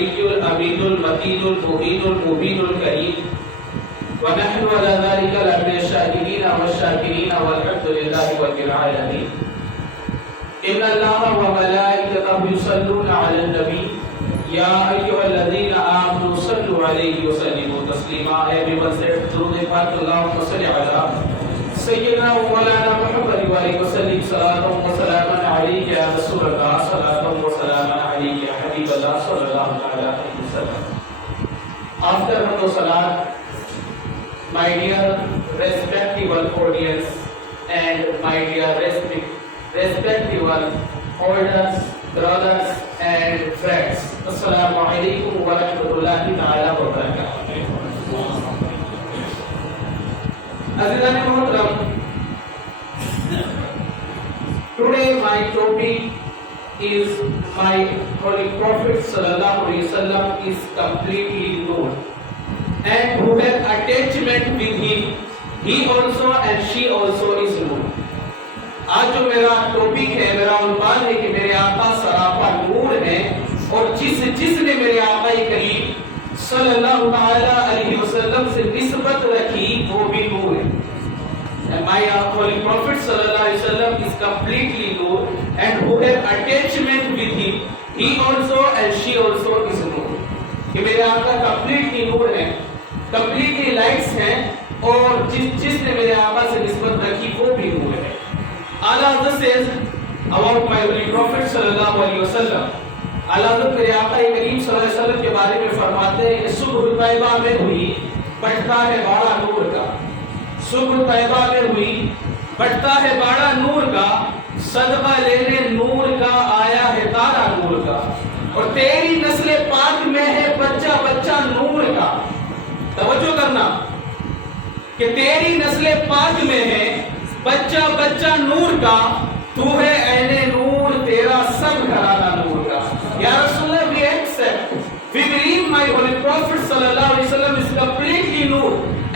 العلي الأمين المتين المبين المبين الكريم ونحن على ذلك لمن الشاهدين والشاكرين والحمد لله رب العالمين. إن الله وملائكته يصلون على النبي يا أيها الذين آمنوا صلوا عليه وسلموا تسليما. Everyone said درود پاک اللهم صل على سيدنا ومولانا محمد وآله وسلم صلاة وسلاما عليك يا رسول الله صلاة وسلاما عليك يا حبيب الله صلى الله عليه وسلم. After the salat, my dear respectable audience and my dear respectable elders, brothers and friends, Assalamu alaikum wa rahmatullahi ta'ala wa barakatuh. Azizan Muhtaram, today my topic is my Holy Prophet sallallahu alaihi wasallam is completely known, and who have attachment with him, he also and she also is known. آج جو میرا topic ہے، میرا عنوان ہے کہ میرے آقا سراپا نور ہے، اور جس نے میرے آقا کریم صلی اللہ علیہ وسلم سے نسبت رکھی وہ بھی نور ہے. My Holy Prophet sallallahu alaihi wasallam is completely nur, and who have attachment with him, he also and she also is nur. کہ میرے آقا completely نور ہے، completely lights ہیں، اور جس نے میرے آقا سے نسبت رکھی وہ بھی نور ہے. اعلیٰ حضرت says about my Holy Prophet sallallahu alaihi wasallam. اعلیٰ حضرت میرے آقا کریم صلی اللہ علیہ وسلم کے بارے میں فرماتے ہیں کہ صبح طیبہ میں ہوئی بٹتا ہے باڑا نور کا. صبح طیبہ میں ہوئی بٹتا ہے باڑا نور کا، صدقہ لینے نور کا آیا ہے تارا نور کا، اور تیری نسل پاک میں ہے بچہ بچہ نور کا. توجہ کرنا کہ تیری نسل پاک میں ہے بچہ بچہ نور کا، تو ہے اہل نور تیرا سب گھرانہ نور کا. یا رسول اللہ we accept, we believe my Holy Prophet sallallahu alaihi wasallam is completely nur,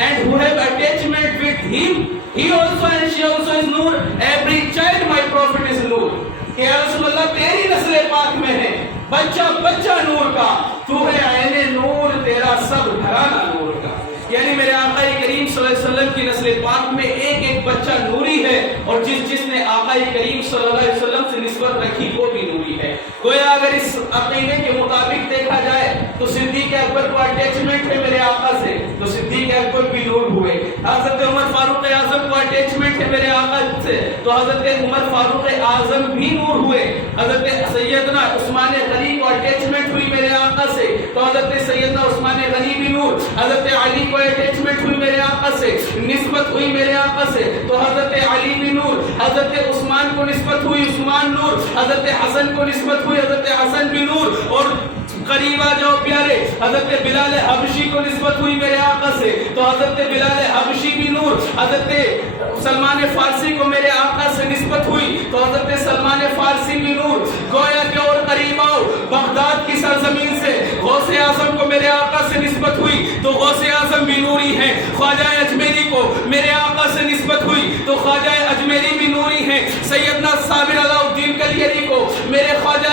and who have attachment with him, he also and she also is nur. Every child my Prophet is nur. کہ یا رسول اللہ تیری نسل پاک میں ہے بچہ بچہ نور کا، تو ہے اہل نور تیرا سب گھرانہ نور کا. یعنی میرے آقا کریم صلی اللہ علیہ وسلم کی نسل پاک میں ایک ایک بچہ نوری ہے، اور جس نے آقا کریم صلی اللہ علیہ وسلم سے نسبت رکھی وہ بھی نوری ہے. گویا اگر اس عقیدے کے مطابق دیکھا جائے تو صدیق اکبر کو اٹیچمنٹ ہے میرے آقا سے، تو صدیق اکبر بھی نور ہوئے. حضرت عمر فاروق اعظم کو اٹیچمنٹ ہے میرے آقا سے، تو حضرت عمر فاروق اعظم بھی نور ہوئے. حضرت سیدنا عثمان غنی کو اٹیچمنٹ ہوئی میرے آقا سے، تو حضرت سیدنا عثمان غنی بھی نور. حضرت علی کو اٹیچمنٹ ہوئی میرے آقا سے، نسبت ہوئی میرے آقا سے، تو حضرت علی بھی نور. حضرت عثمان کو نسبت ہوئی عثمان نور. حضرت حسن کو نسبت ہوئی حضرت حسن بھی نور. اور قریب آ جاؤ پیارے، حضرت بلال حبشی کو نسبت ہوئی میرے آقا سے، تو حضرت بلال حبشی بھی نور. حضرت سلمان فارسی کو میرے آقا سے نسبت ہوئی، تو حضرت سلمان فارسی بھی نور. گویا کہ اور قریب آؤ بغداد کی سرزمین سے غوث اعظم کو میرے آقا سے نسبت ہوئی، تو غوث اعظم بھی نوری ہیں. خواجہ اجمیری کو میرے آقا سے نسبت ہوئی، تو خواجہ اجمیری بھی نوری ہیں. سیدنا صابر علاء الدین کلیری کو میرے خواجہ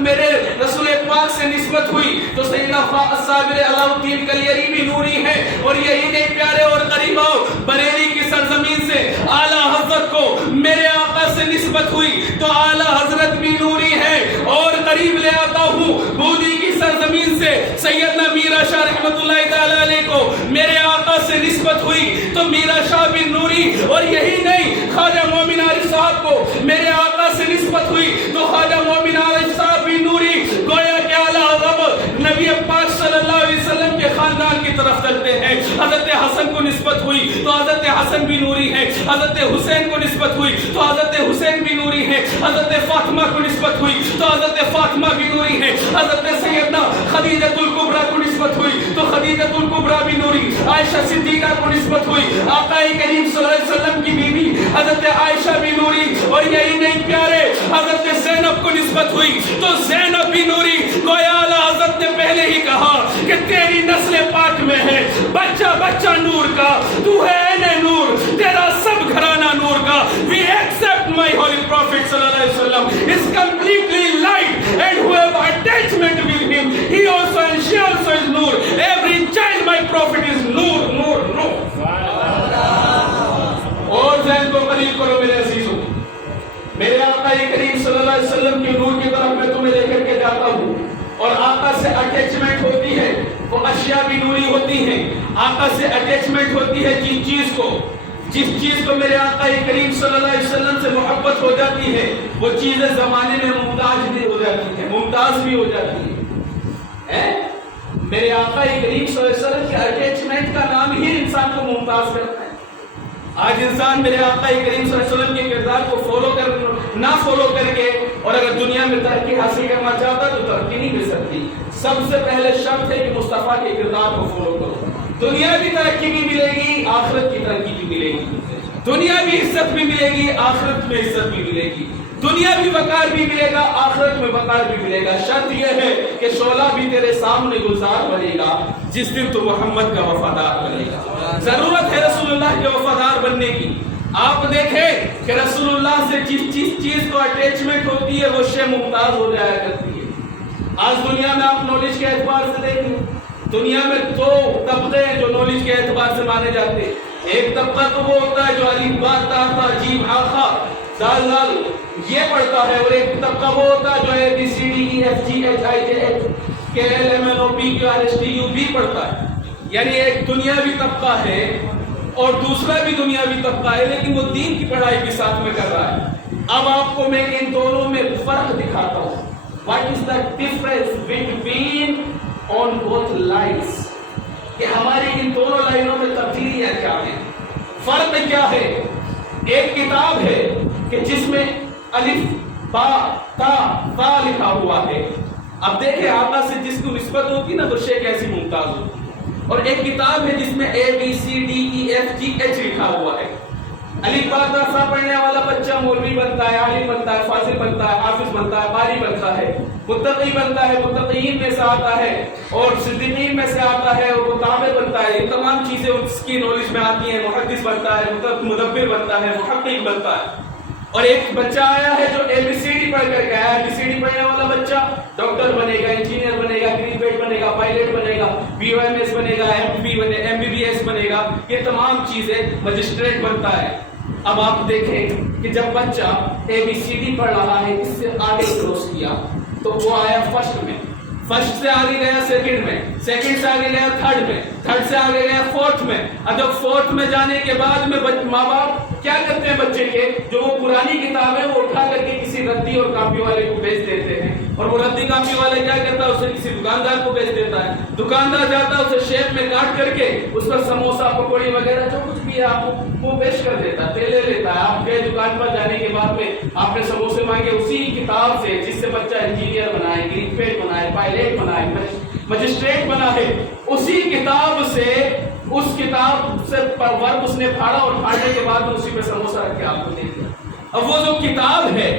میرے رسول پاک سے نسبت ہوئی، تو سیدنا صابر علاء الدین کلیری بھی نوری ہیں. اور یہی نہیں پیارے اور قریب آؤ بریلی کی سرزمین سے اعلیٰ حضرت کو میرے آقا سے نسبت ہوئی، تو اعلیٰ حضرت بھی نوری ہے. اور قریب لے آتا ہوں بودی کی سرزمین سے سیدنا میرا شاہ رحمت اللہ تعالی علیہ کو میرے آقا سے نسبت ہوئی، تو میرا شاہ بھی نوری. اور یہی نہیں خواجہ مومن عارف صاحب کو میرے آقا سے نسبت ہوئی، تو خواجہ مومن عارف صاحب بھی نوری. گویا کہ اعلیٰ حضرت نبی پاک صلی اللہ علیہ وسلم کے خاندان کی طرف چلتے ہیں. حضرت حسن کو نسبت ہوئی تو حضرت حسن بھی نوری ہے. حضرت حسین کو نسبت ہوئی تو حضرت حسین بھی نوری ہے. حضرت فاطمہ کو نسبت ہوئی تو حضرت فاطمہ بھی نوری ہے. حضرت سیدنا خدیجۃ الکبریٰ کو نسبت ہوئی تو خدیجۃ الکبریٰ بھی نوری. عائشہ صدیقہ کو نسبت ہوئی، آقا کریم صلی اللہ علیہ وسلم کی بیوی حضرت عائشہ بھی نوری. اور یہی نہیں پیارے حضرت زینب کو نسبت ہوئی تو زینب بھی نوری. گویا اعلیٰ حضرت نے پہلے ہی کہا کہ تیری نسل پاک میں ہے بچہ بچہ نور کا، تو ہے اہل نور تیرا سب گھرانہ نور کا. We accept my Holy Prophet sallallahu alaihi wasallam is completely light, and who have attachment with him, he also علیہ وسلم کی نور کی طرف میں تمہیں لے کر کے جاتا ہوں. اور آقا سے اٹیچمنٹ ہوتی ہے وہ اشیاء بھی نوری ہوتی ہیں. آقا سے اٹیچمنٹ ہوتی ہے جس چیز کو میرے آقا کریم صلی اللہ علیہ وسلم سے محبت ہو جاتی ہے وہ چیزیں زمانے میں ممتاز بھی ہو جاتی ہیں. میرے آقا کریم صلی اللہ علیہ وسلم کے اٹیچمنٹ کا نام ہی انسان کو ممتاز کرتا ہے. آج انسان میرے آقا کریم صلی اللہ علیہ وسلم کے کردار کو نہ فالو کر کے اور اگر دنیا میں ترقی حاصل کرنا چاہتا تو ترقی نہیں مل سکتی. سب سے پہلے شرط ہے کہ مصطفیٰ کے کردار کو فالو کرو. دنیا بھی ترقی بھی ملے گی, آخرت کی ترقی بھی ملے گی. دنیا بھی عزت بھی ملے گی, آخرت میں عزت بھی ملے گی. دنیا بھی وقار بھی ملے گا, آخرت میں وقار بھی ملے گا. شرط یہ ہے کہ شعلہ بھی تیرے سامنے گلزار بنے گا جس دن تو محمد کا وفادار بنے گا. ضرورت ہے رسول اللہ کے وفادار بننے کی. آپ دیکھیں کہ رسول اللہ سے جس چیز کو اٹیچمنٹ ہوتی ہے وہ شے ممتاز ہو جایا کرتی ہے. آج دنیا میں آپ نالج کے اعتبار سے دیکھیں, دنیا میں دو طبقے ہیں جو نالج کے اعتبار سے مانے جاتے ہیں. ایک طبقہ تو وہ ہوتا ہے جو الف با تا ثا جیم ہا خا دال لال یہ پڑھتا ہے, اور ایک طبقہ وہ ہوتا ہے جو A B C D E F G H I J H K L M N O P Q R S T U بھی پڑھتا ہے. یعنی ایک دنیاوی طبقہ ہے اور دوسرا بھی دنیاوی طبقہ ہے, لیکن وہ دین کی پڑھائی بھی ساتھ میں کر رہا ہے. اب آپ کو میں ان دونوں میں فرق دکھاتا ہوں. What is the difference between on both lines؟ کہ ہماری ان دونوں لائنوں میں تبدیلیاں کیا ہیں, فرق کیا ہے. ایک کتاب ہے کہ جس میں الف با تا ثا لکھا ہوا ہے. اب دیکھیں آقا سے جس کو نسبت ہوتی نا وہ شے کیسی ممتاز ہوتی. اور ایک کتاب ہے جس میں A B C D E F G H لکھا ہوا ہے. الف با تا ثا پڑھنے والا بچہ مولوی بنتا ہے, عالم بنتا ہے, فاضل بنتا ہے, حافظ بنتا ہے, قاری بنتا ہے, متقی بنتا ہے, متقین میں سے آتا ہے, اور صدیقین میں سے آتا ہے, اور متابع بنتا ہے. یہ تمام چیزیں اس کی نالج میں آتی ہیں. محدث بنتا ہے, مدبر بنتا ہے, محقق بنتا ہے. اور ایک بچہ آیا ہے جو اے بی سی ڈی پڑھ کر گیا ہے. اے بی سی ڈی پڑھنے والا بچہ ڈاکٹر بنے گا, انجینئر بنے گا, گریجویٹ بنے گا, پائلٹ بنے گا, بی او ایم ایس بنے گا, ایم بی بی ایس بنے گا, یہ تمام چیزیں مجسٹریٹ بنتا ہے. اب آپ دیکھیں کہ جب بچہ اے بی سی ڈی پڑھ رہا ہے, اس سے آگے کروس کیا تو وہ آیا فرسٹ میں, فرسٹ سے آگے گیا سیکنڈ میں, سیکنڈ سے آگے گیا تھرڈ میں, تھرڈ سے آگے گیا فورتھ میں. اب جب فورتھ میں جانے کے بعد میں ماں باپ کیا کرتے ہیں بچے کے, جو وہ پرانی کتاب ہے وہ اٹھا کر کے کسی ردی اور کاپی والے کو بیچ دیتے ہیں, اور وہ ردی کاپی والے کیا کرتا ہے اسے کسی دکاندار کو بیچ دیتا ہے. دکاندار جاتا ہے اسے شیپ میں کاٹ کر کے اس پر سموسہ پکوڑی وغیرہ جو کچھ بھی ہے آپ کو وہ پیش کر دیتا ہے, تیل لے لیتا ہے. آپ گئے دکان پر جانے کے بعد میں آپ نے سموسے مانگے اسی کتاب سے جس سے بچہ انجینئر بنائے, گریجویٹ بنائے, پائلٹ بنائے, مجسٹریٹ بنا ہے, اسی کتاب سے اس کتاب سے ورق اس نے پھاڑا اور پھاڑنے کے بعد اسی پہ سموسہ رکھ کے آپ کو دے دیا. اب وہ جو کتاب ہے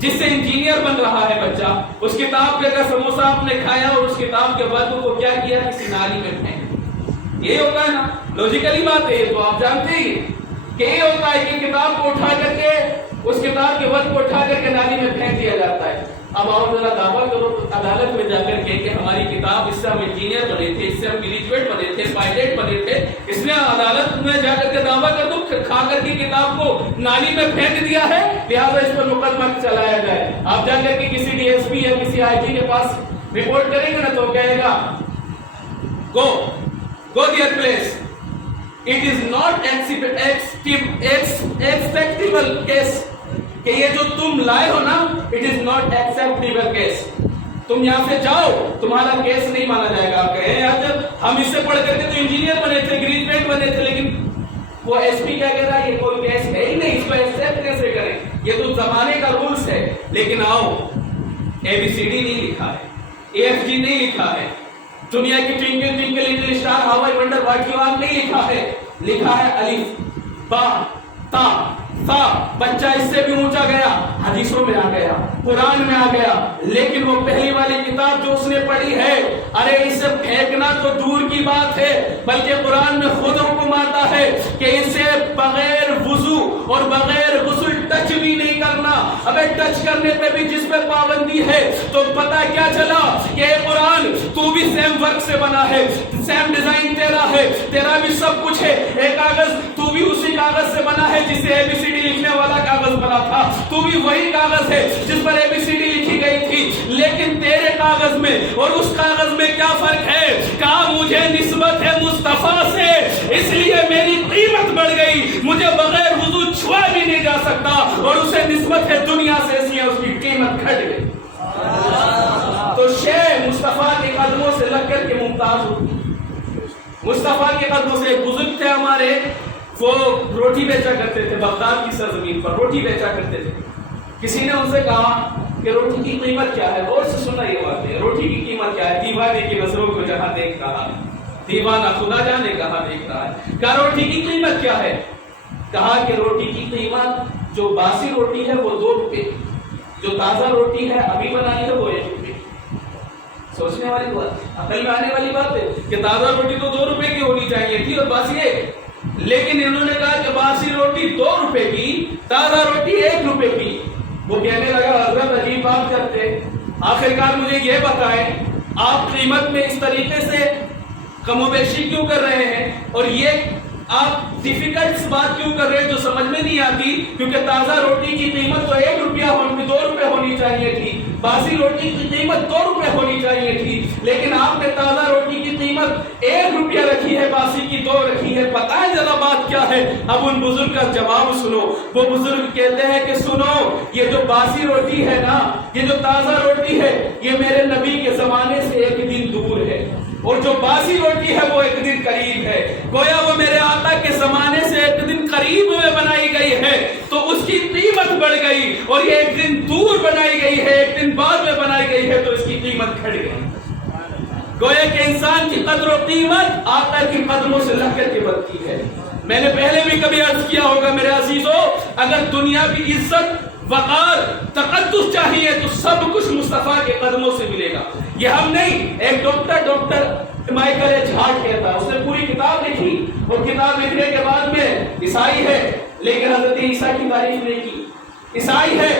جس سے انجینئر بن رہا ہے بچہ, اس کتاب کے سموسہ آپ نے کھایا اور اس کتاب کے ورق کو کیا کیا, کسی نالی میں پھینک. یہ ہوتا ہے نا, لوجیکلی بات ہے یہ تو آپ جانتے ہی کہ یہ ہوتا ہے کہ کتاب کو اٹھا کر کے اس کتاب کے ورق کو اٹھا کر کے نالی میں پھینک دیا جاتا ہے. اب آؤ ذرا دعویٰ کرو عدالت میں جا کر کے کہ ہماری کتاب اس سے ہم انجینئر بنے تھے, اس سے ہم گریجویٹ بنے تھے, پائلٹ بنے تھے, اس نے عدالت میں جا کر کے دعویٰ کر دو کھا کر کے کتاب کو نالی میں پھینک دیا ہے, لہٰذا اس پر مقدمہ چلایا جائے. آپ جا کر کے کسی ڈی ایس پی یا کسی آئی جی کے پاس رپورٹ کریں گے نا تو کہے گا go their place. It is not acceptable case کہ یہ جو تم لائے ہو نا, it is not acceptable case. تم یہاں سے جاؤ, تمہارا کیس نہیں مانا جائے گا. کہیں یار جب ہم اس سے پڑھ کر کے تو انجینئر بنے تھے, گریجویٹ بنے تھے, لیکن وہ ایس پی کیا کہہ رہا ہے یہ کوئی کیس ہے ہی نہیں, اس کو ایکسپٹ کیسے کریں, یہ تو زمانے کا رولس ہے. لیکن آؤ, اے بی سی ڈی نہیں لکھا ہے, اے ایف جی نہیں لکھا ہے, دنیا کی twinkle twinkle little star how I wonder what you are نہیں لکھا ہے. لکھا ہے الف با تا ثا. بچہ اس سے بھی اونچا گیا, حدیثوں میں آ گیا, قرآن میں آ گیا, لیکن وہ پہلی والی کتاب جو اس نے پڑھی ہے, ارے اسے پھینکنا تو دور کی بات ہے, بلکہ قرآن میں خود حکم آتا ہے کہ اسے بغیر وضو اور بغیر غسل ٹچ بھی نہیں کرنا. ابے ٹچ کرنے پہ بھی جس پہ پابندی ہے تو پتہ کیا چلا کہ قرآن تو بھی سیم ورک سے بنا ہے, سیم ڈیزائن تیرا ہے, تیرا بھی سب کچھ ہے. ایک کاغذ تو بھی اسی کاغذ سے بنا ہے جس سے ABCD لکھنے والا کاغذ بنا تھا, تو بھی وہی کاغذ ہے جس پر ABCD لکھی گئی تھی, لیکن تیرے کاغذ میں اور اس کاغذ میں کیا فرق ہے؟ کہا مجھے نسبت ہے مصطفیٰ سے, اس لیے میری قیمت بڑھ گئی, مجھے بغیر وضو چھوا بھی نہیں جا سکتا, اور اسے نسبت ہے دنیا سے, اس لیے اس کی قیمت گھٹ گئی. تو شے مصطفیٰ کے قدموں سے لگ کر کے ممتاز ہوتی. مصطفیٰ کے قدموں سے ایک بزرگ تھے ہمارے, وہ روٹی بیچا کرتے تھے, بغداد کی سرزمین پر روٹی بیچا کرتے تھے. کسی نے ان سے کہا کہ روٹی کی قیمت کیا ہے؟ غور سے سننا یہ بات ہے, روٹی کی قیمت کیا ہے؟ دیوانے کی نظروں کو جہاں دیکھ رہا ہے, دیوانہ خدا جانے کہاں دیکھ رہا ہے. کہا روٹی کی قیمت کیا ہے؟ کہا کہ روٹی کی قیمت جو باسی روٹی ہے وہ 2 روپے, جو تازہ روٹی ہے ابھی بنائی ہے وہ 1 روپے. سوچنے والی بات, عقل میں آنے والی بات ہے کہ تازہ روٹی تو 2 روپے کی ہونی چاہیے تھی اور باسی 1, لیکن انہوں نے کہا کہ باسی روٹی 2 روپے کی, تازہ روٹی 1 روپے کی. وہ کہنے لگا حضرت عجیب بات کرتے, آخرکار مجھے یہ بتائیں آپ قیمت میں اس طریقے سے کم و بیشی کیوں کر رہے ہیں, اور یہ آپ ڈیفیکلٹ بات کیوں کر رہے ہیں جو سمجھ میں نہیں آتی, کیونکہ تازہ روٹی کی قیمت تو 1 روپیہ 2 روپے ہونی چاہیے تھی, باسی روٹی کی قیمت 2 روپے ہونی چاہیے تھی, لیکن آپ نے تازہ روٹی کی قیمت 1 روپیہ رکھی ہے, باسی کی 2 رکھی ہے. بتائیں ذرا بات کیا ہے؟ اب ان بزرگ کا جواب سنو. وہ بزرگ کہتے ہیں کہ سنو, یہ جو باسی روٹی ہے نا, یہ جو تازہ روٹی ہے, یہ میرے نبی کے زمانے سے 1 دن دور ہے, اور جو باسی روٹی ہے وہ 1 دن قریب ہے. گویا وہ میرے آقا کے زمانے سے 1 دن قریب میں بنائی گئی ہے تو اس کی قیمت بڑھ گئی, اور یہ 1 دن دور بنائی گئی ہے, 1 دن بعد میں بنائی گئی ہے تو اس کی قیمت گھٹ گئی. گویا کہ انسان کی قدر و قیمت آقا کی قدموں سے لگ کر کے بڑھتی ہے. میں نے پہلے بھی کبھی عرض کیا ہوگا میرے عزیزو, اگر دنیاوی عزت, وقار, تقدس چاہیے تو سب کچھ مصطفیٰ کے قدموں سے ملے گا. یہ ہم نہیں. ایک ڈاکٹر مائیکل ایچ ہارٹ کہتا ہے, اس نے پوری کتاب لکھی, اور کتاب لکھنے کے بعد میں عیسائی ہے لیکن حضرت عیسیٰ کی تعریف نہیں کی. عیسائی ہے,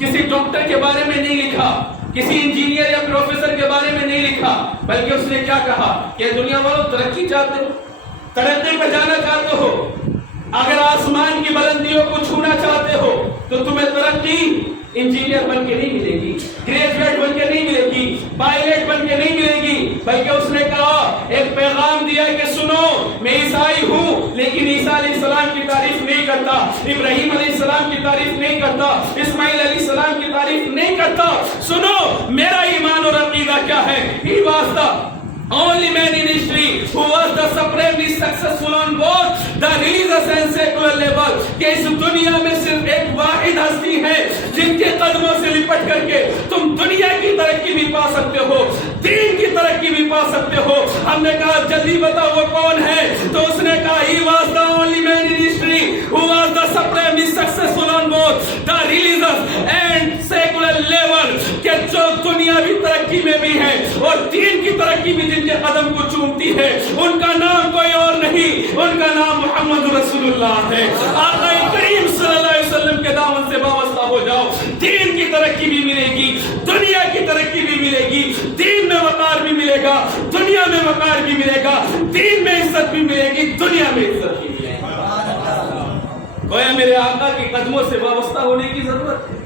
کسی ڈاکٹر کے بارے میں نہیں لکھا, کسی انجینئر یا پروفیسر کے بارے میں نہیں لکھا, بلکہ اس نے کیا کہا کہ دنیا والوں ترقی چاہتے ہو, ترقی پہ جانا چاہتے ہو, اگر آسمان کی بلندیوں کو چھونا چاہتے ہو تو تمہیں ترقی انجینئر بن کے نہیں ملے گی, گریجویٹ بن کے نہیں ملے گی, پائلٹ بن کے نہیں ملے گی, بلکہ اس نے کہا, ایک پیغام دیا کہ سنو میں عیسائی ہوں لیکن عیسیٰ علیہ السلام کی تعریف نہیں کرتا, ابراہیم علیہ السلام کی تعریف نہیں کرتا, اسماعیل علیہ السلام کی تعریف نہیں کرتا. سنو میرا ایمان اور عقیدہ کیا ہے. He was the only man in history who was the supremely successful on both the religious and secular level. کہ اس دنیا میں صرف ایک واحد ہستی ہے جن کے قدموں سے لپٹ کر کے تم دنیا کی ترقی بھی پا سکتے ہو, دین کی ترقی بھی پا سکتے ہو. ہم نے کہا جلدی بتاؤ وہ کون ہے, تو اس نے کہا he was the only man in history who was the supremely successful on both the religious and secular level. کہ جو دنیاوی ترقی میں بھی ہے اور دین کی ترقی بھی جن کے قدم کو چومتی ہے, ان کا نام کوئی اور نہیں, ان کا نام محمد رسول اللہ ہے. آقا کریم صلی اللہ علیہ وسلم کے دامن سے وابستہ ہو جاؤ, دین کی ترقی بھی ملے گی, دنیا کی ترقی بھی ملے گی, دین میں وقار بھی ملے گا, دنیا میں وقار بھی ملے گا, دین میں عزت بھی ملے گی, دنیا میں عزت بھی ملے گی. گویا میرے آقا کے قدموں سے وابستہ ہونے کی ضرورت ہے.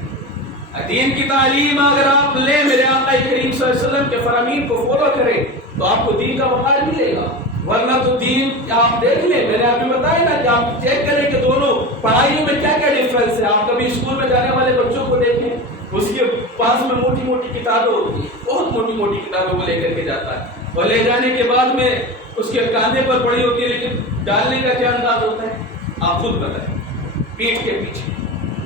دین کی تعلیم اگر آپ لیں, میرے آقا کریم صلی اللہ علیہ وسلم کے فرامین کو فالو کریں تو آپ کو دین کا وقار ملے گا, ورنہ تو دین آپ دیکھ لیں. میں نے آپ کو بتایا نا کہ آپ چیک کریں کہ دونوں پڑھائیوں میں کیا کیا ڈفرنس ہے. آپ کبھی اسکول میں جانے والے بچوں کو دیکھیں, اس کے پاس میں موٹی موٹی کتابیں ہوتی ہیں, بہت موٹی موٹی کتابیں وہ لے کر کے جاتا ہے, اور لے جانے کے بعد میں اس کے کاندھے پر پڑی ہوتی ہے, لیکن ڈالنے کا کیا انداز ہوتا ہے آپ خود بتائیں. پیٹھ کے پیچھے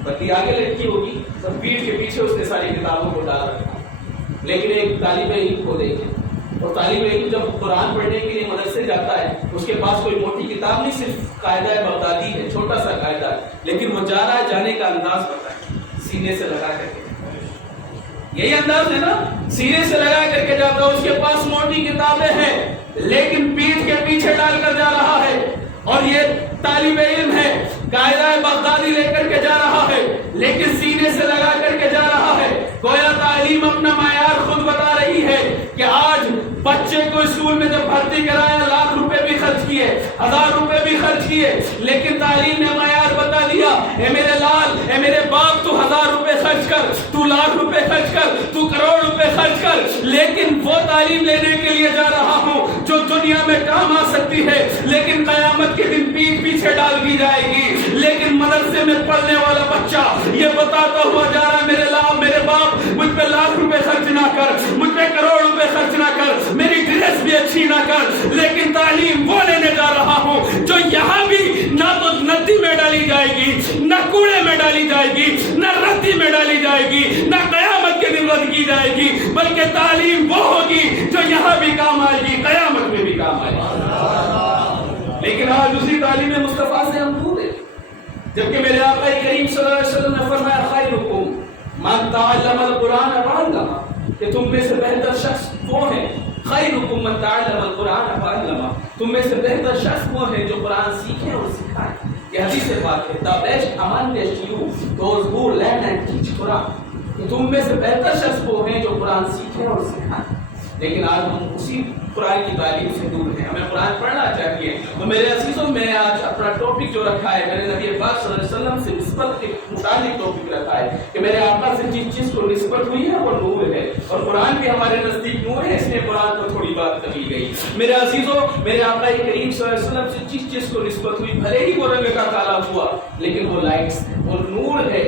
بتی آگے لٹکی ہوگی, سب پیٹھ کے پیچھے اس نے ساری کتابوں کو ڈال رکھا. لیکن ایک طالب علم کو دیکھیں, اور طالب علم جب قرآن پڑھنے کے لیے مدرسے جاتا ہے, اس کے پاس کوئی موٹی کتاب نہیں, صرف قاعدہ بغدادی ہے, چھوٹا سا قاعدہ ہے, لیکن وہ جا رہا ہے, جانے کا انداز پتا ہے, سینے سے لگا کر کے. یہی انداز ہے نا, سینے سے لگا کر کے جاتا ہے. اس کے پاس موٹی کتابیں ہیں لیکن پیٹھ کے پیچھے ڈال کر جا رہا ہے, اور یہ طالب علم ہے, قاعدہ بغدادی لے کر کے جا رہا ہے لیکن سینے سے لگا کر کے جا رہا ہے. گویا تعلیم اپنا معیار خود بتا رہی ہے کہ آج بچے کو اسکول میں جب بھرتی کرایا لاکھ روپے بھی خرچ کیے، 1000 روپے بھی خرچ کیے، لیکن تعلیم نے معیار بتا دیا، اے میرے لال، اے میرے باپ، تو 1000 روپے خرچ کر، تو لاکھ روپے خرچ کر، تو کروڑ روپے خرچ کر، لیکن وہ تعلیم لینے کے لیے جا رہا ہوں جو دنیا میں کام آ سکتی ہے لیکن قیامت کے دن پیٹ پیچھے ڈال دی جائے گی۔ لیکن مدرسے میں پڑھنے والا بچہ یہ بتاتا ہوا جا رہا ہے، میرے لال، میرے باپ، مجھ پہ لاکھ روپے خرچ نہ کر، مجھ پہ کروڑ روپے خرچ نہ کر، میری ڈریس بھی اچھی نہ کر، لیکن تعلیم وہ لینے جا رہا ہوں جو یہاں بھی نہ تو ندی میں ڈالی جائے گی، نہ کوڑے میں ڈالی جائے گی، نہ رتی میں ڈالی جائے گی، نہ قیامت کے دن رد کی جائے گی، بلکہ تعلیم وہ ہوگی جو یہاں بھی کام آئے گی، قیامت میں بھی کام آئے گی۔ لیکن آج اسی تعلیم مصطفیٰ سے ہم دور ہیں، جبکہ میرے آقا کریم صلی اللہ علیہ وسلم نے فرمایا خیرکم من تعلم القرآن وعلمہ، کہ تم میں سے بہتر شخص وہ ہے، خیرکم من تعلم القرآن وعلمہ، تم میں سے بہتر شخص وہ ہے جو قرآن سیکھے اور سکھائے۔ یہ حدیث بات ہے، the best among you those who learn and teach Quran، کہ تم میں سے بہتر شخص وہ ہیں جو قرآن سیکھے اور سکھائے۔ لیکن آج ہم اسی قرآن کی تعلیم سے دور ہیں، ہمیں قرآن پڑھنا چاہیے۔ تو میرے عزیزوں، میں آج اپنا ٹاپک جو رکھا ہے، میرے نبی پاک صلی اللہ علیہ وسلم سے نسبت کے متعلق ٹاپک رکھا ہے کہ میرے آقا سے جس چیز کو نسبت ہوئی ہے وہ نور ہے، اور قرآن بھی ہمارے نزدیک نور ہے، اس لیے قرآن کو تھوڑی بات کہی گئی۔ میرے عزیزوں، میرے آقا کریم صلی اللہ علیہ وسلم سے جس چیز کو نسبت ہوئی، بھلے ہی وہ رنگ کا کالا ہوا، لیکن وہ لائٹس ہے، وہ نور ہے۔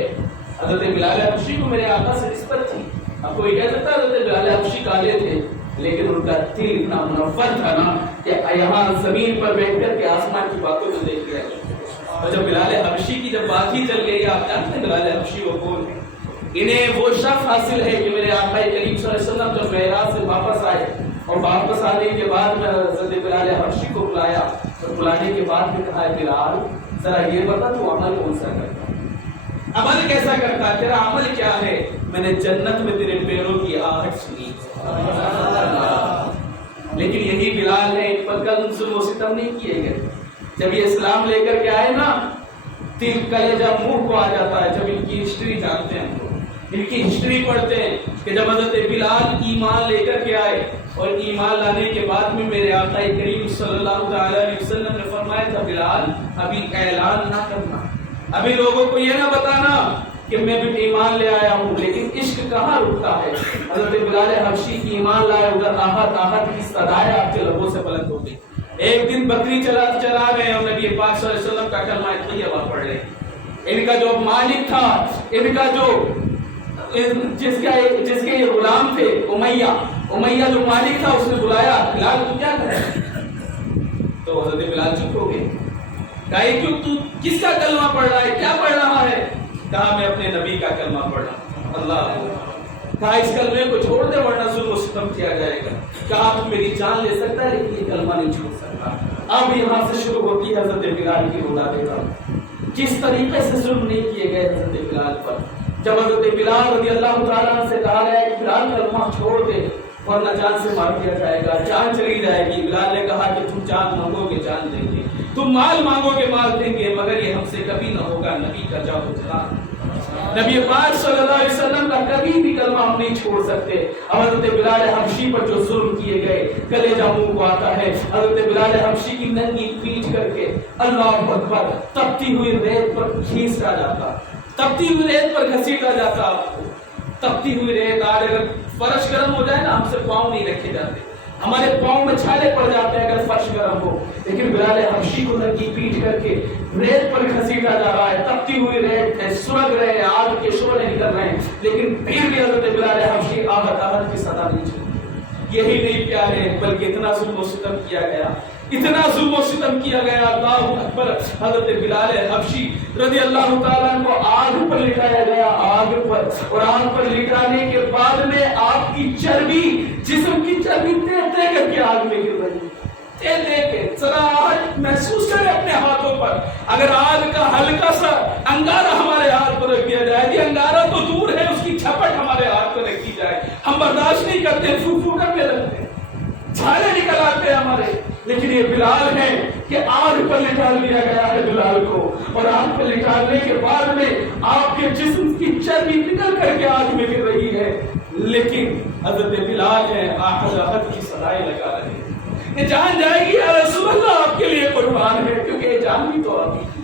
حضرت بلال حبشی کو میرے آقا سے نسبت تھی۔ اب کوئی کہہ سکتا ہے حضرت بلال حبشی کالے تھے، لیکن ان کا دل اتنا منور تھا نا کہ یہاں زمین پر بیٹھ کر کے آسمان کی باتوں کو دیکھ لیا۔ اور جب بلال حبشی کی جب بات ہی چل گئی، آپ جانتے ہیں بلال حبشی وہ کون ہے؟ انہیں وہ شرف حاصل ہے کہ میرے آقا کریم صلی اللہ علیہ وسلم جب معراج سے واپس آئے اور واپس آنے کے بعد میں حضرت بلال حبشی کو بلایا، اور بلانے کے بعد میں کہا، بلال ذرا یہ بتا تو عمل کون سا کرتا ہے، عمل کیسا کرتا ہے، تیرا عمل کیا ہے؟ میں نے جنت میں تیرے پیروں کی آہٹ سنی۔ لیکن یہی بلال ہے، ان پر کل ظلم و ستم نہیں کیے گئے۔ جب یہ اسلام لے کر کے آئے نا، دل کلیجہ منہ کو آ جاتا ہے جب ان کی ہسٹری جانتے ہیں، ہم لوگ ان کی ہسٹری پڑھتے ہیں کہ جب حضرت بلال ایمان لے کر کے آئے، اور ایمان لانے کے بعد میں میرے آقا کریم صلی اللہ علیہ وسلم نے فرمایا تھا، بلال ابھی اعلان نہ کرنا، ابھی لوگوں کو یہ نہ بتانا کہ میں بھی ایمان لے آیا ہوں۔ لیکن عشق کہاں رکتا ہے؟ حضرت بلال حبشی کی ایمان لائے، ادھر آہت آہت کی صدائیں آپ کے لبوں سے بلند ہو گئی۔ ایک دن بکری چلا رہے اور نبی پاک صلی اللہ علیہ وسلم کا کلمہ طیبہ پڑھ رہے۔ ان کا جو مالک تھا، ان کا جو جس کے یہ غلام تھے، امیہ جو مالک تھا، اس نے بلایا، بلال تو کیا کر رہا ہے؟ تو حضرت بلال چپ ہو گئے، کہا کیوں تو کس کا کلمہ پڑھ رہا ہے، کیا پڑھ رہا ہے؟ کہا میں اپنے نبی کا کلمہ پڑھ رہا ہوں۔ اللہ، کہا اس کلمے کو چھوڑ دے ورنہ ظلم و ستم کیا جائے گا۔ کہا تو میری جان لے سکتا ہے لیکن یہ کلمہ نہیں چھوڑ سکتا۔ اب یہاں سے شروع ہوتی ہے حضرت بلال کی رولادے کا، جس طریقے سے ظلم نہیں کیے گئے حضرت بلال پر۔ جب حضرت بلال رضی اللہ تعالیٰ عنہ سے کہا گیا کہ بلال کلمہ چھوڑ دے ورنہ جان سے مار دیا جائے گا، جان چلی جائے گی، بلال نے کہا کہ تم جان مانگو گے جان دیں گے، تم مال مانگو گے مال دیں گے، مگر یہ ہم سے کبھی نہ ہوگا نبی کا جان جلال۔ نبی پاک صلی اللہ علیہ وسلم کا کبھی بھی کلمہ ہم نہیں چھوڑ سکتے۔ اب حضرت بلال حبشی پر جو ظلم کیے گئے، کلیجہ منہ کو آتا ہے۔ حضرت بلال حبشی کی ننگی پیٹ کر کے اللہ اکبر تپتی ہوئی ریت پر کھینچا جاتا، تپتی ہوئی ریت پر گھسیٹا جاتا۔ تپتی ہوئی ریت، آج اگر فرش گرم ہو جائے نا، ہم سے پاؤں نہیں رکھے جاتے، ہمارے پاؤں میں چھالے پڑ جاتے ہیں اگر فرش گرم ہو، لیکن بلال حبشی کو ننگی پیٹ کر کے ریت پر گھسیٹا جا رہا ہے، تپتی ہوئی ریت ہے، سلگ رہے ہیں، آگ کے شعلے نکل رہے ہیں، لیکن پھر بھی حضرت بلال حبشی آہت آہت کی صدا نہیں چھوڑی۔ یہی نہیں پیارے، بلکہ اتنا ظلم و ستم کیا گیا، اتنا ظلم و ستم کیا گیا، اللہ اکبر، حضرت بلال حبشی رضی اللہ تعالیٰ عنہ کو آگ پر لٹایا گیا، آگ پر، اور آگ پر لٹانے کے بعد میں آپ کی چربی، جسم کی چربی تے کر کے آگ میں گر رہی، تے کے سراہٹ محسوس کرے اپنے ہاتھوں پر۔ اگر آگ کا ہلکا سا انگارہ ہمارے ہاتھ پر رکھ دیا جائے، یہ انگارہ تو دور ہے، اس کی جھپٹ ہمارے ہاتھ پر رکھی جائے، ہم برداشت نہیں کرتے، پھو پھو کرنے لگتے ہیں، چھالے نکل آتے ہیں ہمارے۔ لیکن یہ بلال ہیں کہ آگ پر لٹا دیا گیا ہے بلال کو، اور آگ پر لٹانے کے بعد میں آپ کے جسم کی چربی نکل کر کے آگ میں گر رہی ہے، لیکن حضرت بلال ہے آہد آہد کی صدائیں لگا رہے ہیں کہ جان جائے گی یا رسول اللہ آپ کے لیے قربان ہے، کیونکہ یہ جان بھی تو آپ کی ہے،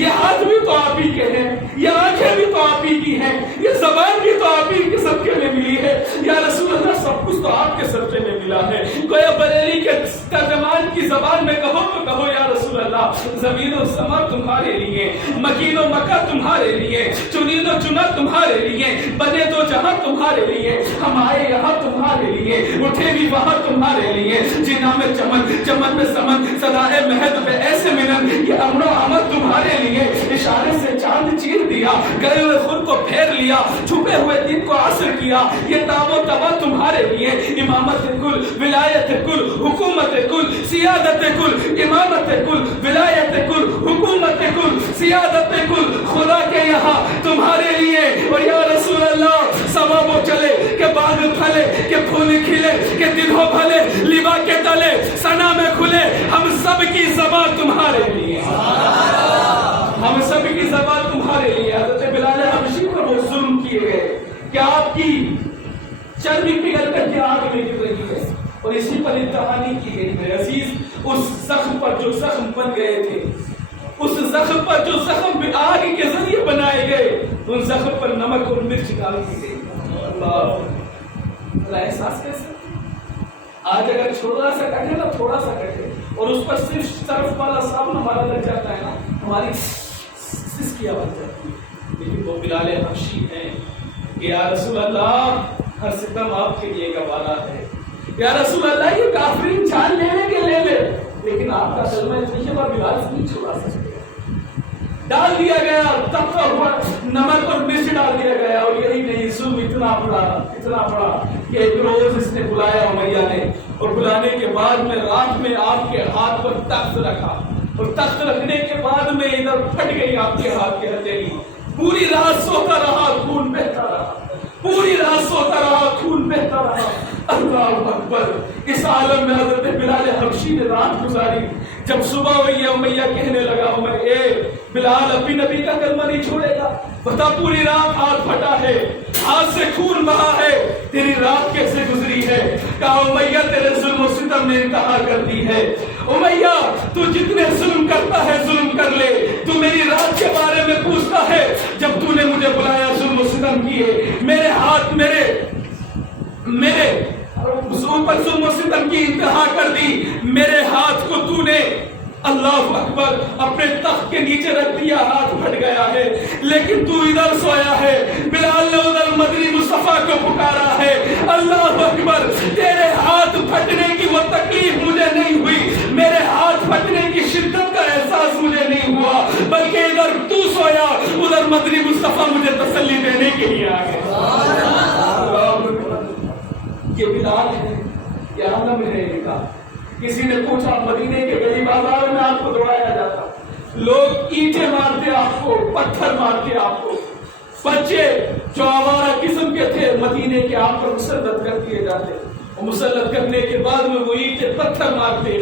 یہ ہاتھ بھی تو آپ ہی کے ہیں، یہ آنکھیں بھی تو آپ ہی کی ہیں، یہ زبان بھی تو آپ ہی کے صدقے میں ملی ہے، یا رسول اللہ سب کچھ تو آپ کے صدقے میں ملا ہے۔ گویا بریلی کے ترجمان کی زبان میں کہو تو کہو یا رسول اللہ، زمین و سما تمہارے لیے، مکین و مکہ تمہارے لیے، چنین و چنا تمہارے لیے، بنے دو جہاں تمہارے لیے، ہم آئے یہاں تمہارے لیے، اٹھے بھی وہاں تمہارے لیے، جنا میں چمن، چمن میں سمن، صدائے مہد پہ ایسے منن، یہ امن و امان تمہارے لیے، اشارے سے چاند چیر دیا، گئے ہوئے خود کو پھیر لیا، چھپے ہوئے دن کو عصر کیا، یہ تاب و تبا تمہارے لیے، امامت کل، ولایت کل، حکومت کل، سیادت کل، امامت کل، ولایت کل، حکومت کل، سیادت کل، خدا کے یہاں تمہارے لیے، اور یا رسول اللہ سبب وہ چلے کہ باغ پھلے، کہ پھول کھلے، کہ دنوں بھلے، لبا کے تلے سنا میں کھلے، ہم سب کی زبان تمہارے لیے، ہم سب کی زبان تمہارے لیے۔ حضرت بلال حبشی پر وہ ظلم کیے گئے کہ آپ کی چربی پگھل کر کے آگ میں گر رہی ہے، اور اسی پر امتحانی کی گئی میرے عزیز، اس زخم پر جو زخم بن گئے تھے، اس زخم پر جو زخم آگ کے ذریعے بنائے گئے، ان زخم پر نمک اور مرچ ڈال دی گئی۔ اللہ احساس کیسے؟ آج اگر چھوٹا سا کٹے نا، تھوڑا سا کٹے، اور اس پر صرف طرف والا صابن ہمارا لگ جاتا ہے نا، ہماری سسکیاں بن جاتی ہے، لیکن وہ بلال حبشی ہیں کہ یا رسول اللہ ہر ستم آپ کے لیے گوارا ہے، یا رسول اللہ یہ کافرین جان لینے کے لے لے، لیکن آپ کا کلمہ طیبہ بلال سے نہیں چھڑا سکتے۔ ڈال دیا گیا، تب ہوا نمک اور مرچ ڈال دیا گیا، اور یہی نہیں ظلم اتنا بڑا کہ ایک روز اس نے بلایا امیہ نے، اور بلانے کے بعد میں رات میں آپ کے ہاتھ پر تخت رکھا، اور تخت رکھنے کے بعد میں ادھر پھٹ گئی آپ کے ہاتھ کی ہتھیلی، پوری رات سوتا رہا، خون بہتا رہا، پوری رات سوتا رہا، خون بہتا رہا۔ اللہ اکبر! اس عالم میں حضرت بلال حبشی نے رات گزاری، جب صبح ہوئی امیہ کہنے لگا اے بلال اپنی نبی کا کلمہ نہیں چھوڑے گا، بتا پوری رات ہاتھ پھٹا ہے، ہاتھ سے خون بہا ہے، تیری رات کیسے گزری ہے؟ کہا امیہ تیرے ظلم و ستم نے انتہا کر دی ہے، امیہ تو جتنے ظلم کرتا ہے ظلم کر لے، تو میری رات کے بارے میں پوچھتا ہے، جب تو نے مجھے بلایا ظلم و ستم کیے، میرے ہاتھ میرے اوپر ظلم و ستم کی انتہا کر دی، میرے ہاتھ کو تو نے اللہ اکبر اپنے تخت کے نیچے رکھ دیا، ہاتھ پھٹ گیا ہے، لیکن تو ادھر سویا ہے۔ بلال نے ادھر مدنی مصطفیٰ کو پکارا ہے، اللہ اکبر تیرے ہاتھ پھٹنے کی وہ تکلیف مجھے نہیں ہوئی، میرے ہاتھ پھٹنے کی شدت کا احساس مجھے نہیں ہوا، بلکہ ادھر تو سویا، ادھر مدنی مصطفیٰ مجھے تسلی دینے کے لیے آ گئے۔ یہ بلال ہے، یہ عالم ہے کا۔ کسی نے پوچھا مدینے کے گلی بازار میں آپ کو دوڑایا جاتا، لوگ اینٹیں مارتے آپ کو، پتھر مارتے آپ کو، بچے جو آوارہ قسم کے تھے مدینے کے آپ پر مسلط کر دیے جاتے، اور مسلط کرنے کے بعد میں وہ اینٹیں پتھر مارتے،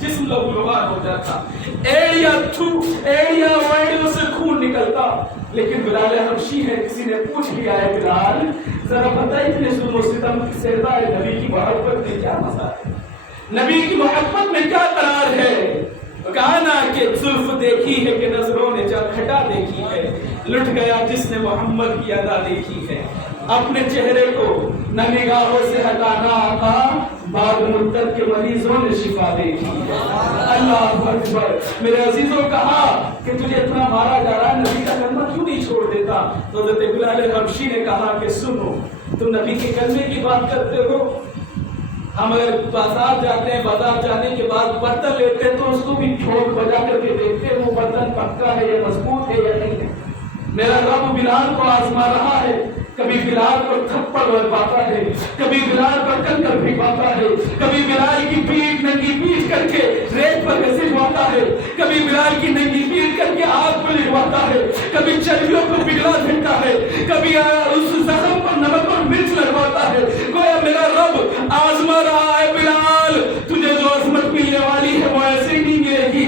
جسم لہو لہان ہو جاتا، ایڑیاں وائڑیوں سے خون نکلتا، لیکن بلال حبشی ہے، کسی نے پوچھ لیا ہے بلال ذرا بتا اتنے ظلم و ستم کی سزا ہے، نبی کی محبت میں کیا مزہ ہے، نبی کی محبت میں کیا قرار ہے؟ کہا نا کہ زلف دیکھی ہے کہ نظروں نے چرکھٹا دیکھی ہے، لٹ گیا جس نے محمد کی ادا دیکھی ہے، اپنے چہرے کو نہ نگاہوں سے ہٹانا آقا، بعد مدت کے مریضوں نے شفا دیکھی ہے۔ اللہ اکبر! میرے عزیزوں کہا کہ تجھے اتنا مارا جا رہا ہے، نبی کا کلمہ کیوں نہیں چھوڑ دیتا؟ تو حضرت بلال حبشی نے کہا کہ سنو، تم نبی کے کلمے کی بات کرتے ہو، ہم اگر بازار جاتے ہیں، بازار جانے کے بعد برتن لیتے ہیں تو اس کو بھی ٹھوک بجا کر کے دیکھتے ہیں وہ برتن پکا ہے یا مضبوط ہے یا نہیں ہے۔ میرا رب بلال کو آزما رہا ہے، کبھی بلال پر تھپڑ لگواتا ہے، کبھی بلال پر کنکر بھگواتا ہے، کبھی بلال کی پیٹھ ننگی پیٹھ کر کے ریت پر گھسیٹواتا ہے، کبھی بلال کی ننگی پیٹھ کر کے آگ پر لٹواتا ہے، کبھی چربیوں کو پگھلا دیتا ہے، کبھی اس زخم پر نمک اور مرچ لگواتا ہے۔ گویا میرا رب آزما رہا ہے بلال، تجھے جو عظمت ملنے والی ہے وہ ایسے ہی نہیں ملے گی،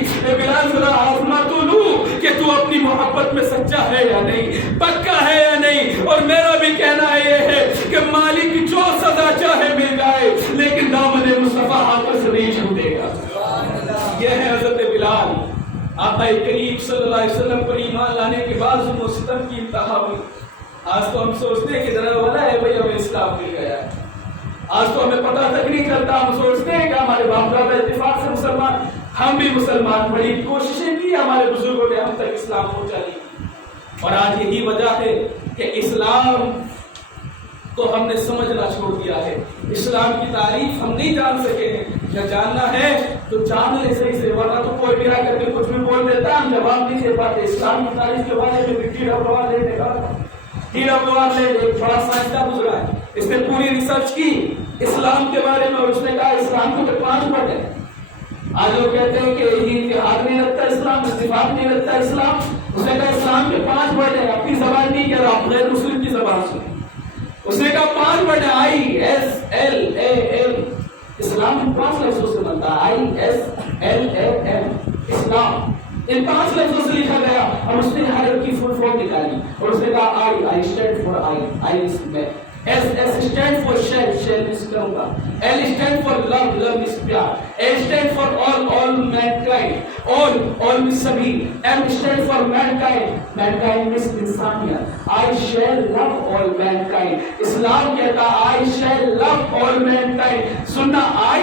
محبت کی انتہا ہوئی. آج تو ہم سوچتے ہیں کہ ذرا والا ہے بھائی ہمیں اسلام مل گیا ہے. آج تو ہمیں پتہ تک نہیں چلتا. ہم سوچتے ہیں کہ ہمارے باپ دادا اتفاق سے مسلمان, ہم بھی مسلمان, بڑی کوششیں کی ہمارے بزرگوں نے ہم تک اسلام پہنچا دی. اور آج یہی وجہ ہے کہ اسلام کو ہم نے سمجھنا چھوڑ دیا ہے. اسلام کی تعریف ہم نہیں جان سکے ہیں. یا جاننا ہے تو جان لے صحیح سے, ورنہ تو کوئی بھی آ کر کے کچھ بھی بول دیتا ہے, ہم جواب نہیں دے پاتے. اسلام کی تعریف کے بارے میں ایک بڑا سائنسداں گزرا ہے, اس نے پوری ریسرچ کی اسلام کے بارے میں, اور اس نے کہا اسلام کو تو 5 ورڈ ہے. آج لوگ کہتے ہیں کہ یہ اتحاد نہیں رکھتا اسلام, اتفاق نہیں رکھتا اسلام. اس نے کہا اسلام کے 5 ورڈ ہیں. اپنی زبان نہیں کہہ رہا, آپ غیر مسلم کی زبان سنیں. اس نے کہا 5 ورڈ ہے, ISLAM. اسلام ان 5 لفظوں سے بنتا ہے, ISLAM, اسلام. ان 5 لفظوں سے لکھا گیا, اور اس نے ہر ایک کی فل فارم نکالی, اور اس نے کہا I stand for I میں S stand for shall means کروں گا, L stand for love means پیار, A stand for all mankind, all means سبھی, M stand for mankind means انسانیت. I shall love all mankind. اسلام کہتا I shall love all mankind. سننا, I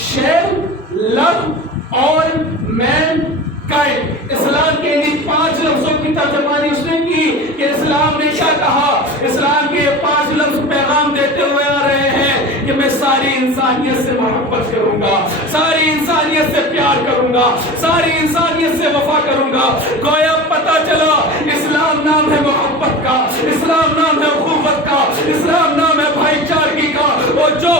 shall love all mankind. اسلام کے ان 5 لفظوں کی ترجمانی اس نے کی کہ اسلام نے کیا کہا. اسلام کے 5 لفظ پیغام دیتے ہوئے آ رہے ہیں کہ میں ساری انسانیت سے محبت کروں گا, ساری انسانیت سے پیار کروں گا, ساری انسانیت سے وفا کروں گا. گویا پتہ چلا اسلام نام ہے محبت کا, اسلام نام ہے اخوت کا, اسلام نام ہے بھائی چارگی کا. اور جو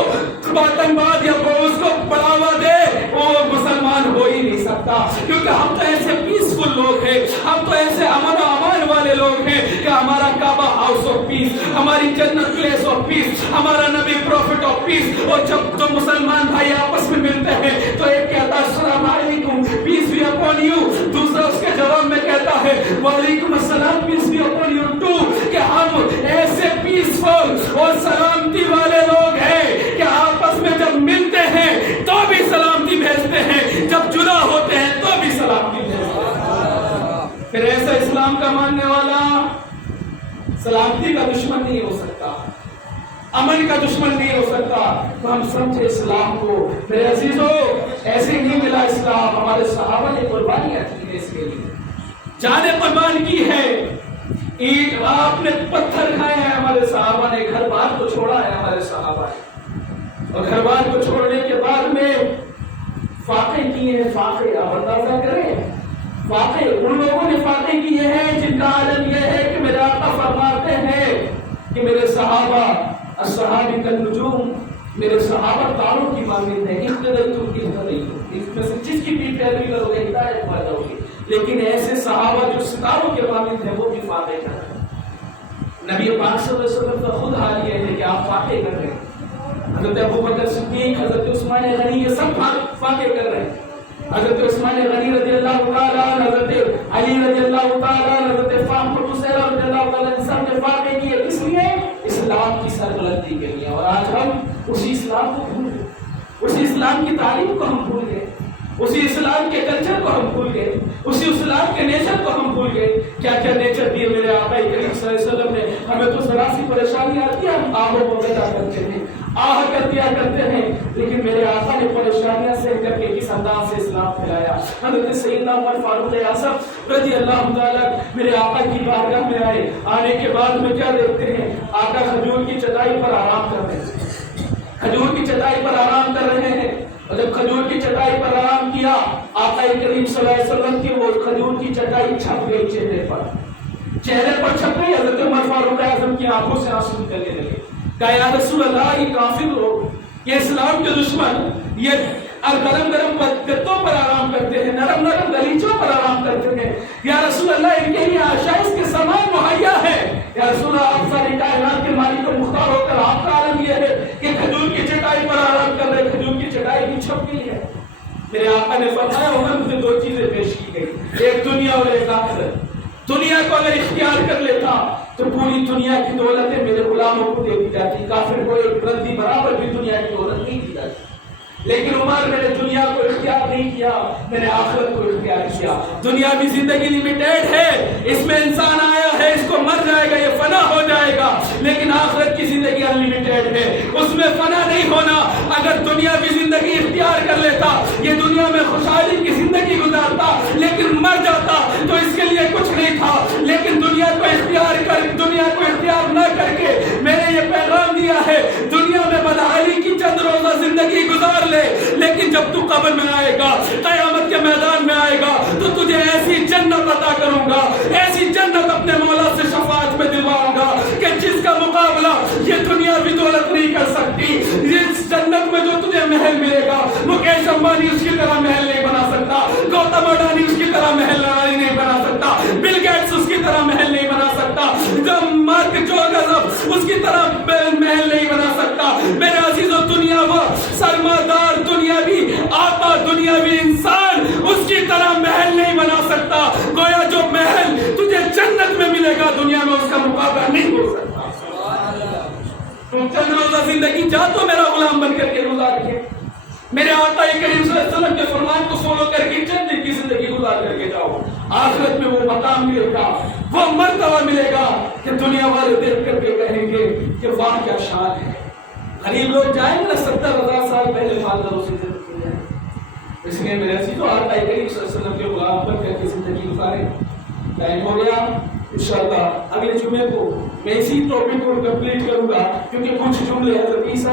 آتنکواد یا اس کو بڑھاوا دے وہ مسلمان ہو ہی نہیں سکتا, کیونکہ ہم تو ایسے پیسفل لوگ ہیں, ہم تو ایسے امن و امان والے لوگ ہیں کہ ہمارا کعبہ ہاؤس آف پیس, ہماری جنت پلیس آف پیس, ہمارا نبی پروفٹ آف پیس. اور جب تو مسلمان بھائی آپس میں ملتے ہیں تو ایک کہتا ہے السلام علیکم, پیس بی اپون یو, دوسرا اس کے جواب میں کہتا ہے وعلیکم السلام, peace be upon you too. کہ ہم ایسے پیسفل اور سلامتی والے لوگ ہیں کہ آپس میں جب ملتے ہیں تو بھی سلامتی بھیجتے ہیں, جب جدا ہوتے ہیں تو بھی سلامتی بھیجتے ہیں. پھر ایسا اسلام کا ماننے والا سلامتی کا دشمن نہیں ہو سکتا, امن کا دشمن نہیں ہو سکتا. تو ہم سمجھے اسلام کو. میرے عزیزو, ایسے نہیں ملا اسلام, ہمارے صحابہ نے قربانیاں کی اس کے لیے, جانیں قربان کی ہے. اینٹ آپ نے پتھر کھائے ہیں ہمارے صحابہ نے, گھر بار کو چھوڑا ہے ہمارے صحابہ نے, اور گھر بار کو چھوڑنے کے بعد میں فاقے کیے ہیں. فاقے آپ اندازہ کریں, فاقے ان لوگوں نے فاقے کیے ہیں جن کا عالم یہ ہے کہ میرے آقا فرماتے ہیں کہ میرے صحابہ الصحابہ کالنجوم, میرے صحابہ تاروں کی مانند ہیں. اس میں سے جس کی بھی پیروی کرو گے ہدایت پا جاؤ گے. لیکن ایسے صحابہ جو ستاروں کے مانند ہیں وہ بھی فاتح کر رہے ہیں. نبی پاک صلی اللہ علیہ وسلم کا خود حال یہ ہے کہ آپ فاتح کر رہے ہیں. حضرت ابوبکر صدیق, حضرت عثمان غنی, یہ سب فاتح کر رہے ہیں. حضرت عثمان غنی رضی اللہ تعالیٰ, حضرت علی رضی اللہ تعالیٰ, حضرت فاطمہ زہرا رضی اللہ تعالیٰ, ان سب نے فاتح کیے. کس لیے؟ اسلام کی سربلندی کے لیے. اور آج ہم اسی اسلام کو بھول گئے, اسی اسلام کی تعلیم کو ہم بھول گئے, اسی اسلام کے کلچر کو ہم بھول گئے, اسی اسلام کے نیچر کو ہم بھول گئے. کیا کیا نیچر دیے میرے آقا کریم صلی اللہ علیہ وسلم نے. ہمیں تو ذرا سی پریشانی آتی ہے, ہم آہ و پیدا کرتے ہیں, آہ کر دیا کرتے ہیں, لیکن میرے آقا نے پریشانیاں سہ کر کے کس انداز سے اسلام پھیلایا. حضرت سیدنا عمر فاروق اعظم رضی اللہ تعالیٰ میرے آقا کی بارگاہ میں آئے. آنے کے بعد میں کیا دیکھتے ہیں, آقا کھجور کی چٹائی پر آرام کر رہے ہیں, کھجور کی چٹائی پر آرام کر رہے ہیں. اور جب کھجور کی چٹائی پر آرام کیا, آقا کریم صلی اللہ علیہ وسلم کی وہ کھجور کی چٹائی چھپ گئی چہرے پر, چہرے پر چھپ گئی. حضرت عمر فاروق اعظم کی آنکھوں سے آنسو نکلنے لگے. کہا یا رسول اللہ, یہ کافر لوگ, یہ اسلام کے دشمن, یہ گرم گرم گدوں پر آرام کرتے ہیں, نرم نرم گلیچوں پر آرام کرتے ہیں. یا رسول اللہ, ان کے لیے آشائش کے سامان مہیا ہے. یا رسول اللہ, آپ ساری کائنات کے مالک و مختار ہو کر آپ کا عالم یہ ہے کہ کھجور کی چٹائی پر آرام کر رہے, کھجور کی چٹائی بھی چھپ گئی ہے. میرے آقا نے فرمایا عمر, مجھے 2 چیزیں پیش کی گئی, ایک دنیا اور ایک آخرت. دنیا کو اگر اختیار کر لیتا تو پوری دنیا کی دولتیں میرے غلاموں کو دے دی جاتی, کافر کو ایک رندی برابر بھی دنیا کی دولت نہیں دی جاتی. لیکن عمر, میں نے دنیا کو اختیار نہیں کیا, میں نے آخرت کو اختیار کیا. دنیا بھی زندگی لمیٹیڈ ہے, اس میں انسان آیا ہے اس کو مر جائے گا، یہ فنا ہو جائے گا، لیکن آخرت کی زندگی انلیمیٹڈ ہے، اس میں فنا نہیں ہونا۔ اگر دنیاوی زندگی اختیار کر لیتا، یہ دنیا میں خوشحالی کی زندگی گزارتا، لیکن مر جاتا تو اس کے لیے کچھ نہیں تھا، لیکن دنیا کو اختیار نہ کر کے میں نے یہ پیغام دیا ہے، دنیا میں بدحالی کی چند روزہ زندگی گزار لے، لیکن جب تو قبر میں آئے گا، قیامت کے میدان میں آئے گا، تو تجھے ایسی جنت عطا کروں گا، ایسی جنت اپنے مولا سے شفاعت میں دلواؤں گا کہ جس کا مقابلہ یہ دنیاوی دولت نہیں کر سکتی۔ اس جنت میں جو تجھے محل ملے گا، مکیش امبانی اس کی طرح محل نہیں بنا سکتا، گوتم اڈانی اس کی طرح محل نہیں بنا سکتا، بل گیٹس اس کی طرح محل نہیں بنا سکتا، مارک زوکربرگ اس کی طرح محل نہیں بنا سکتا۔ میرے عزیزو، دنیا وہ سرمایہ دنیاوی آقا، دنیاوی انسان اس کی طرح محل نہیں بنا سکتا۔ گویا جو محل تجھے جنت میں ملے گا، دنیا میں اس کا مقابلہ نہیں ہو سکتا۔ تم چند روزہ زندگی جا تو میرا غلام بن کر کے گزار کے، میرے آقا کریم صلی اللہ علیہ وسلم کے فرمان کو فالو کر کے جنت کی زندگی گزار کر کے جاؤ۔ آخرت میں وہ مقام ملے گا، وہ مرتبہ ملے گا کہ دنیا والے دیکھ کر کے کہیں گے کہ واہ کیا شان ہے۔ غریب لوگ جائیں گے نا 70,000 سال پہلے مالداروں سے زندگی جائیں، اس لیے میرے عزیزو آقا کریم صلی اللہ علیہ وسلم کے غلام بن کر کے زندگی گزاریں۔ ٹائم ہو گیا، انشاءاللہ اگلے جمعے کو میں اسی ٹاپک کو کمپلیٹ کروں گا، کیونکہ کچھ جملے حضرت عیسیٰ